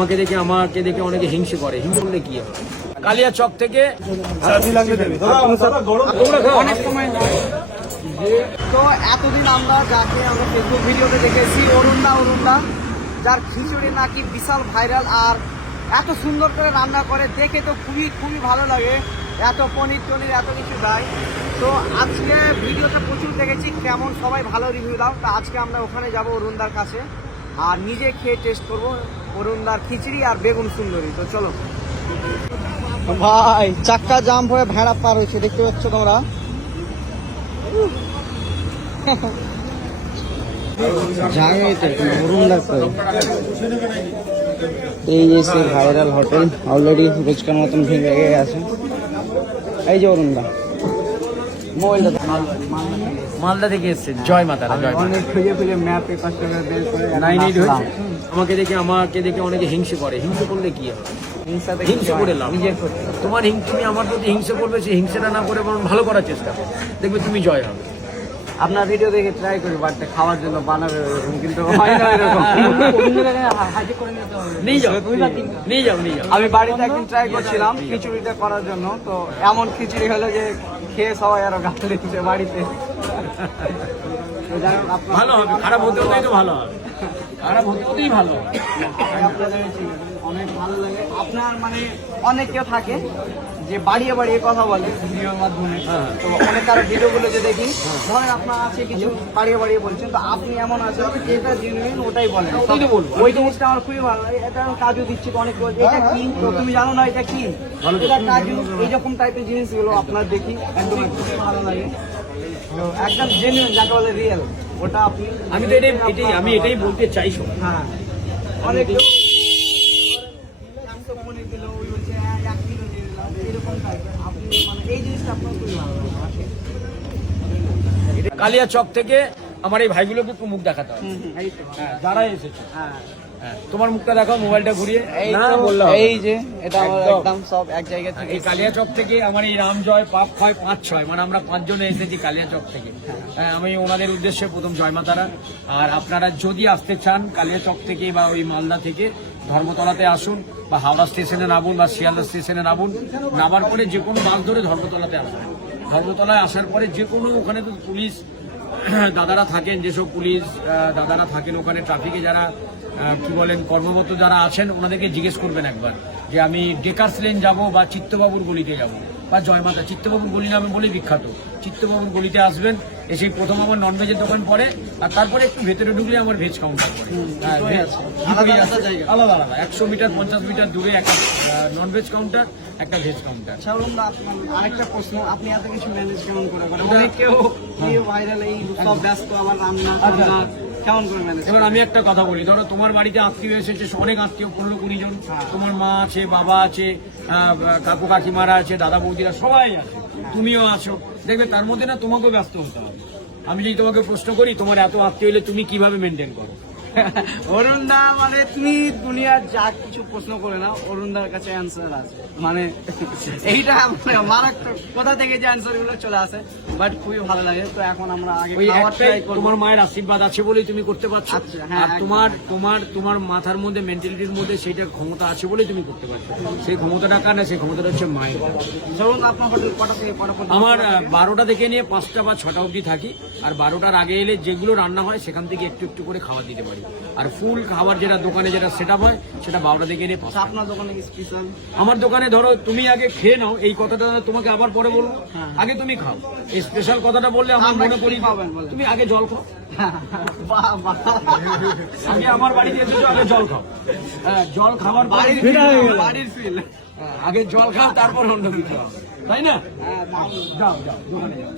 আমাকে দেখে অনেকে হিংসে করে। হিংসে করলে কি হবে? কালিয়া চক থেকে অনেক সময় তো এতদিন আমরা যাকে আমরা ফেসবুক ভিডিওতে দেখেছি অরুণদা যার খিচুড়ি নাকি বিশাল ভাইরাল, আর এত সুন্দর করে রান্না করে, দেখে তো খুবই ভালো লাগে। এত পনির টনির এত কিছু দেয়। তো আজকে ভিডিওটা প্রচুর দেখেছি, কেমন সবাই ভালো রিভিউ দাও। তো আজকে আমরা ওখানে যাব অরুণদার কাছে, আর নিজে খেয়ে টেস্ট করব অরুণদার খিচুড়ি আর বেগুন সুন্দরী। তো চলো ভাই, চাক্কা জাম হয়ে ভেড়া পার হয়েছে, দেখতে পাচ্ছ তোমরা। এই যে সে ভাইরাল হোটেল অলরেডি রোজকার মতন ভেঙে গেছে। এই যে অরুণদা মোবাইলটা মালদা থেকে এসছে। জয় মাতা। অনেক খুঁজে ম্যাপে কষ্ট করে বের করে আমাকে দেখে অনেকে হিংসে করে। হিংসে করলে কি হবে? হিংসে করে লাভ। তোমার তুমি আমার প্রতি হিংসে করবে, সেই হিংসাটা না করে বরং ভালো করার চেষ্টা করো, দেখবে তুমি জয় হবে। আপনার ভিডিও দেখে ট্রাই করি বাড়িতে খাওয়ার জন্য বানাবে এরকম, কিন্তু হয় না এরকম। নিয়ে যাও। আমি বাড়িতে একদিন ট্রাই করছিলাম খিচুড়িটা করার জন্য, তো এমন খিচুড়ি হলো যে খেয়ে সবাই আরো গাল দিচ্ছে বাড়িতে। ভালো হবে, খারাপ হতে হতেই তো ভালো হবে, খারাপ হতে হতেই ভালো হবে। অনেক ভালো লাগে। আপনার মানে অনেকেও থাকে যে বাড়িয়ে কথা বলে ভিডিওর মাধ্যমে, তো অনেক তার ভিডিওগুলো যে দেখি, ধরেন আপনার আছে কিছু বাড়িয়ে বলছেন, তো আপনি এমন আছেন যেটা জেনুইন ওটাই বলেন। ওই জিনিসটা আমার খুবই ভালো লাগে। এটা কাজু দিচ্ছি, অনেক এটা কি, তো তুমি জানো না এটা কি, এটা কাজু, এইরকম টাইপের জিনিসগুলো আপনার দেখি, একদম খুবই ভালো লাগে। তো একদম জেনুইন, যাকে বলে রিয়েল, ওটা আপনি। আমি এটাই বলতে চাই। হ্যাঁ, অনেক কালিয়া চক থেকে আমার এই ভাইগুলোকে একটু মুখ দেখাতে হবে, যারা এসেছে। তোমার মুখটা দেখাও, মোবাইলটা ঘুরিয়ে। এই যে এটা একদম সব এক জায়গা থেকে। এই কালিয়া চক থেকে আমার এই রামজয় পাপ হয় 5-6, মানে আমরা 5 জনে এসেছি কালিয়া চক থেকে। আমি ওনাদের উদ্দেশ্যে প্রথম জয় মাতারা। আর আপনারা যদি আসতে চান কালিয়া চক থেকে বা ওই মালদা থেকে, ধর্মতলাতে আসুন, বা হাওড়া স্টেশনে নামুন, বা শিয়ালদা স্টেশনে নামার পরে যে কোনো বাস ধরে ধর্মতলাতে আসবেন। ধর্মতলায় আসার পরে যে কোনো, ওখানে তো পুলিশ দাদারা থাকেন, যেসব পুলিশ দাদারা থাকেন ওখানে ট্রাফিকে যারা কি বলেন কর্মরত যারা আছেন, ওনাদেরকে জিজ্ঞেস করবেন একবার যে আমি ডেকার্স লেন যাবো বা চিত্তবাবুর গলিতে যাবো, বা জয়মাতা। চিত্তবাবুর গলি নামে বলেই বিখ্যাত। চিত্তবাবুর গলিতে আসবেন, এসে প্রথম আমার ননভেজের দোকান পড়ে, আর তারপরে একটু ভেতরে ঢুকলে আমার ভেজ কাউন্টার পড়ে। আলাদা 100 মিটার 50 মিটার দূরে একটা ননভেজ কাউন্টার, একটা ভেজ কাউন্টার। আরেকটা প্রশ্ন, আপনি এত কিছু ম্যানেজ কেমন করে করেন? অনেকেও ভাইরাল, এই সব ব্যস্ত, আমার রান্না কেমন করে ম্যানেজ? এবার আমি একটা কথা বলি, ধরো তোমার বাড়িতে আত্মীয় এসেছে, অনেক আত্মীয়, 15-20 জন। তোমার মা আছে, বাবা আছে, কাকু কাকিমারা আছে, দাদা বৌদিরা সবাই আছে, তুমিও আছো। দেখবে তার মধ্যে না তোমাকেও ব্যস্ত হতে হবে। আমি যদি তোমাকে প্রশ্ন করি তোমার এত আত্মীয় হলে তুমি কিভাবে মেনটেন করো? অরুণদা মানে তুমি দুনিয়ার যা কিছু প্রশ্ন করে না, অরুণদার কাছে অ্যান্সার আছে। মানে এইটা মারাত্মক, কোথা থেকে যে অ্যান্সার গুলো চলে আসে, বাট খুবই ভালো লাগে। তো এখন আমরা আগে তোমার মায়ের আশীর্বাদ আছে বলেই তুমি করতে পারছো। হ্যাঁ, তোমার মাথার মধ্যে, মেন্টালিটির মধ্যে সেইটা ক্ষমতা আছে বলেই তুমি করতে পারছো। সেই ক্ষমতাটা কার না, সেই ক্ষমতাটা হচ্ছে মায়ের। ধরুন আপনার হোটেল কটা থেকে কটা পর্যন্ত? আমার 12টা থেকে নিয়ে 5টা বা 6টা অবধি থাকি। আর 12টার আগে এলে যেগুলো রান্না হয় সেখান থেকে একটু করে খাওয়া দিতে পারি। আর ফুল খাবার যেটা দোকানে যেটা সেট আপ হয়, সেটা 12টা থেকে নিয়ে 5টা। আপনার দোকানে কি স্পেশাল? আমার দোকানে ধরো তুমি আগে খেয়ে নাও, এই কথাটা তোমাকে আবার পরে বলবো, আগে তুমি খাও। এই স্পেশাল কথাটা বললে আমার মনে করি তুমি আগে জল খাও। আগে আমার বাড়িতে এসেছো, আগে জল খাও। জল খাওয়ার বাড়ির ফিল। আগে জল খাও, তারপর অন্য কিছু খাও, তাই না? যাও দোকানে যাও।